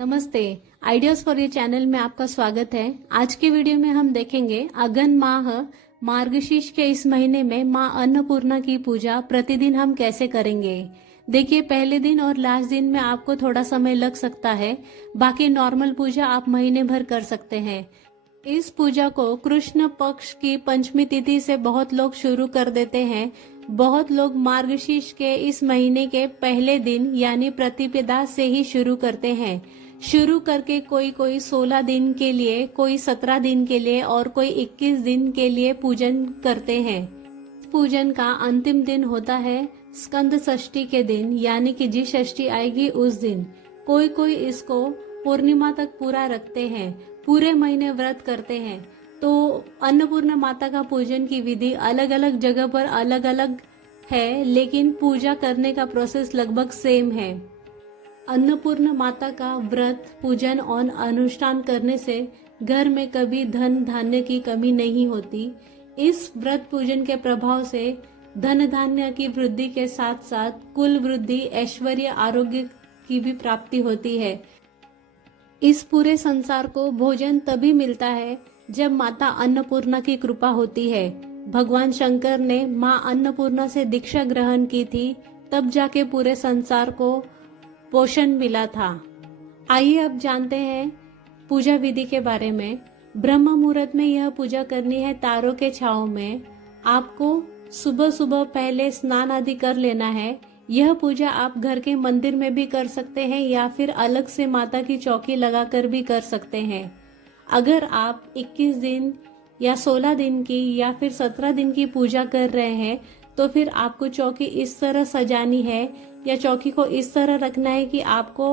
नमस्ते। Ideas for ये channel में आपका स्वागत है। आज के वीडियो में हम देखेंगे अगन माह मार्गशीर्ष के इस महीने में माँ अन्नपूर्णा की पूजा प्रतिदिन हम कैसे करेंगे। देखिए, पहले दिन और लास्ट दिन में आपको थोड़ा समय लग सकता है, बाकी नॉर्मल पूजा आप महीने भर कर सकते हैं। इस पूजा को कृष्ण पक्ष की पंचमी तिथि से बहुत लोग शुरू कर देते हैं। बहुत लोग मार्गशीर्ष के इस महीने के पहले दिन यानी प्रतिपदा से ही शुरू करते हैं। शुरू करके कोई 16 दिन के लिए, कोई 17 दिन के लिए और कोई 21 दिन के लिए पूजन करते हैं। पूजन का अंतिम दिन होता है स्कंद षष्ठी के दिन, यानी कि जिस षष्ठी आएगी उस दिन। कोई इसको पूर्णिमा तक पूरा रखते हैं, पूरे महीने व्रत करते हैं। तो अन्नपूर्णा माता का पूजन की विधि अलग अलग जगह पर अलग अलग है, लेकिन पूजा करने का प्रोसेस लगभग सेम है। अन्नपूर्णा माता का व्रत, पूजन और अनुष्ठान करने से घर में कभी धन धान्य की कमी नहीं होती। इस व्रत पूजन के प्रभाव से धन धान्य की वृद्धि के साथ साथ कुल वृद्धि, ऐश्वर्य, आरोग्य की भी प्राप्ति होती है। इस पूरे संसार को भोजन तभी मिलता है जब माता अन्नपूर्णा की कृपा होती है। भगवान शंकर ने माँ अन्नपूर्णा से दीक्षा ग्रहण की थी, तब जाके पूरे संसार को पोषण मिला था। आइए अब जानते हैं पूजा विधि के बारे में। ब्रह्म मुहूर्त में यह पूजा करनी है तारों के छांव में। आपको सुबह सुबह पहले स्नान आदि कर लेना है। यह पूजा आप घर के मंदिर में भी कर सकते हैं या फिर अलग से माता की चौकी लगाकर भी कर सकते हैं। अगर आप 21 दिन या 16 दिन की या फिर 17 दिन की पूजा कर रहे हैं तो फिर आपको चौकी इस तरह सजानी है या चौकी को इस तरह रखना है कि आपको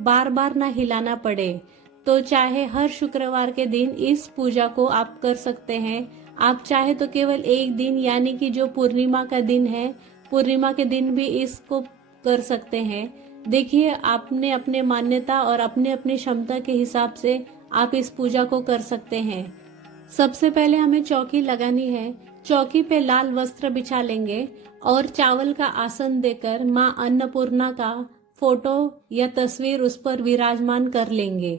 बार बार ना हिलाना पड़े। तो चाहे हर शुक्रवार के दिन इस पूजा को आप कर सकते हैं। आप चाहे तो केवल एक दिन यानी कि जो पूर्णिमा का दिन है, पूर्णिमा के दिन भी इसको कर सकते हैं। देखिए, आपने अपने मान्यता और अपने अपनी क्षमता के हिसाब से आप इस पूजा को कर सकते हैं। सबसे पहले हमें चौकी लगानी है। चौकी पे लाल वस्त्र बिछा लेंगे और चावल का आसन देकर माँ अन्नपूर्णा का फोटो या तस्वीर उस पर विराजमान कर लेंगे।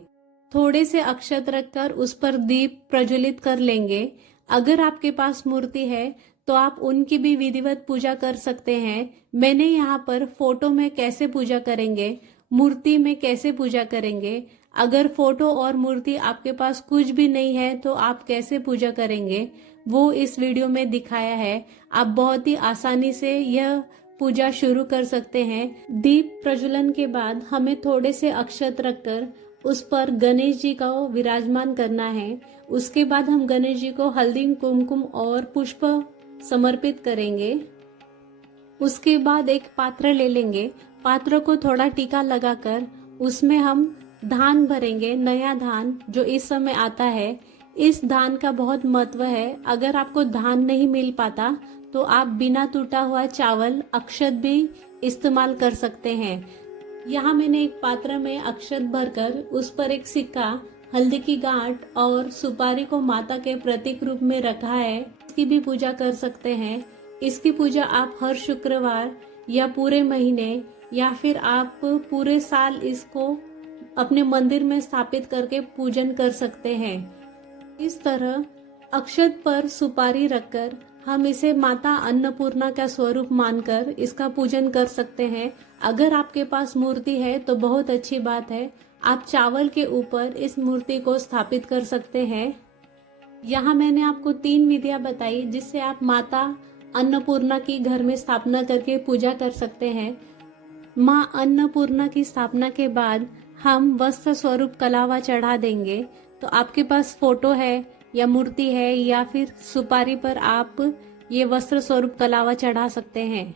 थोड़े से अक्षत रखकर उस पर दीप प्रज्वलित कर लेंगे। अगर आपके पास मूर्ति है तो आप उनकी भी विधिवत पूजा कर सकते हैं। मैंने यहाँ पर फोटो में कैसे पूजा करेंगे, मूर्ति में कैसे पूजा करेंगे, अगर फोटो और मूर्ति आपके पास कुछ भी नहीं है तो आप कैसे पूजा करेंगे, वो इस वीडियो में दिखाया है। आप बहुत ही आसानी से यह पूजा शुरू कर सकते हैं। दीप प्रज्वलन के बाद हमें थोड़े से अक्षत रखकर उस पर गणेश जी का विराजमान करना है। उसके बाद हम गणेश जी को हल्दी, कुमकुम और पुष्प समर्पित करेंगे। उसके बाद एक पात्र ले लेंगे। पात्र को थोड़ा टीका लगाकर उसमें हम धान भरेंगे, नया धान जो इस समय आता है। इस धान का बहुत महत्व है। अगर आपको धान नहीं मिल पाता तो आप बिना टूटा हुआ चावल, अक्षत भी इस्तेमाल कर सकते हैं। यहाँ मैंने एक पात्र में अक्षत भरकर उस पर एक सिक्का, हल्दी की गांठ और सुपारी को माता के प्रतीक रूप में रखा है। इसकी भी पूजा कर सकते हैं। इसकी पूजा आप हर शुक्रवार या पूरे महीने या फिर आप पूरे साल इसको अपने मंदिर में स्थापित करके पूजन कर सकते हैं। इस तरह अक्षत पर सुपारी रखकर हम इसे माता अन्नपूर्णा का स्वरूप मानकर इसका पूजन कर सकते हैं। अगर आपके पास मूर्ति है तो बहुत अच्छी बात है। आप चावल के ऊपर इस मूर्ति को स्थापित कर सकते हैं। यहाँ मैंने आपको 3 विधियां बताई जिससे आप माता अन्नपूर्णा की घर में स्थापना करके पूजा कर सकते हैं। माँ अन्नपूर्णा की स्थापना के बाद हम वस्त्र स्वरूप कलावा चढ़ा देंगे। तो आपके पास फोटो है या मूर्ति है या फिर सुपारी पर आप ये वस्त्र स्वरूप कलावा चढ़ा सकते हैं।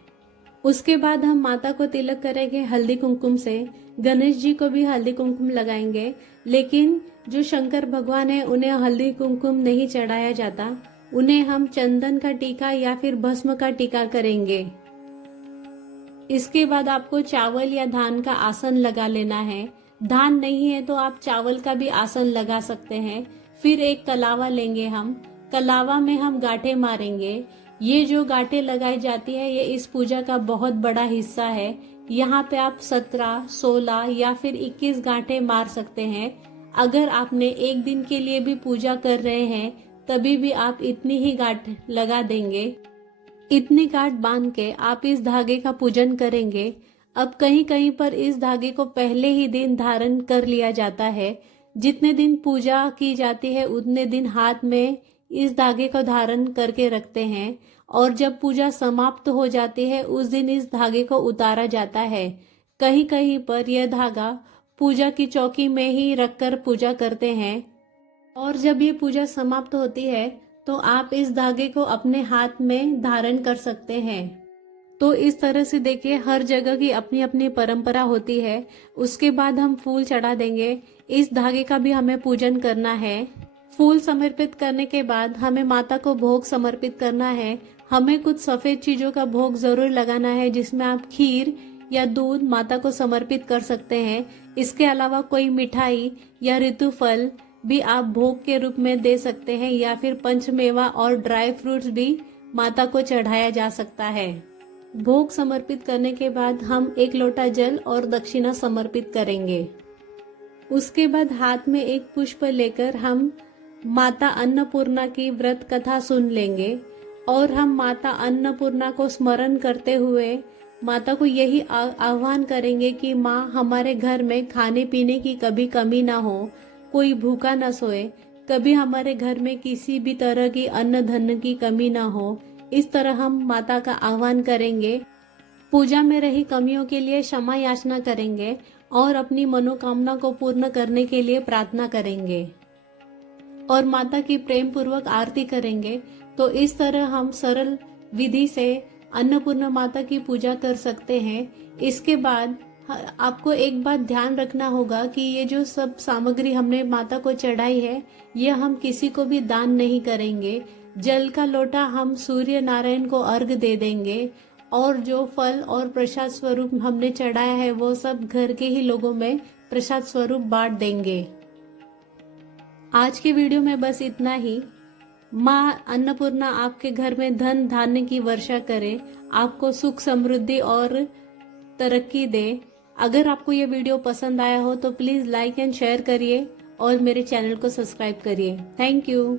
उसके बाद हम माता को तिलक करेंगे हल्दी कुमकुम से। गणेश जी को भी हल्दी कुमकुम लगाएंगे, लेकिन जो शंकर भगवान है उन्हें हल्दी कुमकुम नहीं चढ़ाया जाता। उन्हें हम चंदन का टीका या फिर भस्म का टीका करेंगे। इसके बाद आपको चावल या धान का आसन लगा लेना है। धान नहीं है तो आप चावल का भी आसन लगा सकते हैं। फिर एक कलावा लेंगे हम। कलावा में हम गांठें मारेंगे। ये जो गांठें लगाई जाती है ये इस पूजा का बहुत बड़ा हिस्सा है। यहाँ पे आप 17, 16 या फिर 21 गांठें मार सकते हैं। अगर आपने एक दिन के लिए भी पूजा कर रहे हैं तभी भी आप इतनी ही गांठ लगा देंगे। इतनी गांठ बांध के आप इस धागे का पूजन करेंगे। अब कहीं कहीं पर इस धागे को पहले ही दिन धारण कर लिया जाता है। जितने दिन पूजा की जाती है उतने दिन हाथ में इस धागे को धारण करके रखते हैं और जब पूजा समाप्त हो जाती है उस दिन इस धागे को उतारा जाता है। कहीं कहीं पर यह धागा पूजा की चौकी में ही रखकर पूजा करते हैं और जब ये पूजा समाप्त होती है तो आप इस धागे को अपने हाथ में धारण कर सकते हैं। तो इस तरह से देखिए हर जगह की अपनी अपनी परंपरा होती है। उसके बाद हम फूल चढ़ा देंगे। इस धागे का भी हमें पूजन करना है। फूल समर्पित करने के बाद हमें माता को भोग समर्पित करना है। हमें कुछ सफेद चीजों का भोग जरूर लगाना है जिसमें आप खीर या दूध माता को समर्पित कर सकते हैं। इसके अलावा कोई मिठाई या ऋतु फल भी आप भोग के रूप में दे सकते हैं या फिर पंचमेवा और ड्राई फ्रूट्स भी माता को चढ़ाया जा सकता है। भोग समर्पित करने के बाद हम 1 लोटा जल और दक्षिणा समर्पित करेंगे। उसके बाद हाथ में एक पुष्प लेकर हम माता अन्नपूर्णा की व्रत कथा सुन लेंगे और हम माता अन्नपूर्णा को स्मरण करते हुए माता को यही आह्वान करेंगे कि माँ हमारे घर में खाने पीने की कभी कमी ना हो, कोई भूखा न सोए, कभी हमारे घर में किसी भी तरह की अन्न धन की कमी ना हो। इस तरह हम माता का आह्वान करेंगे। पूजा में रही कमियों के लिए क्षमा याचना करेंगे और अपनी मनोकामना को पूर्ण करने के लिए प्रार्थना करेंगे और माता की प्रेम पूर्वक आरती करेंगे। तो इस तरह हम सरल विधि से अन्नपूर्णा माता की पूजा कर सकते हैं। इसके बाद आपको एक बात ध्यान रखना होगा कि ये जो सब सामग्री हमने माता को चढ़ाई है ये हम किसी को भी दान नहीं करेंगे। जल का लोटा हम सूर्य नारायण को अर्घ दे देंगे और जो फल और प्रसाद स्वरूप हमने चढ़ाया है वो सब घर के ही लोगों में प्रसाद स्वरूप बांट देंगे। आज के वीडियो में बस इतना ही। माँ अन्नपूर्णा आपके घर में धन धान्य की वर्षा करे, आपको सुख समृद्धि और तरक्की दे। अगर आपको ये वीडियो पसंद आया हो तो प्लीज लाइक एंड शेयर करिए और मेरे चैनल को सब्सक्राइब करिए। Thank you.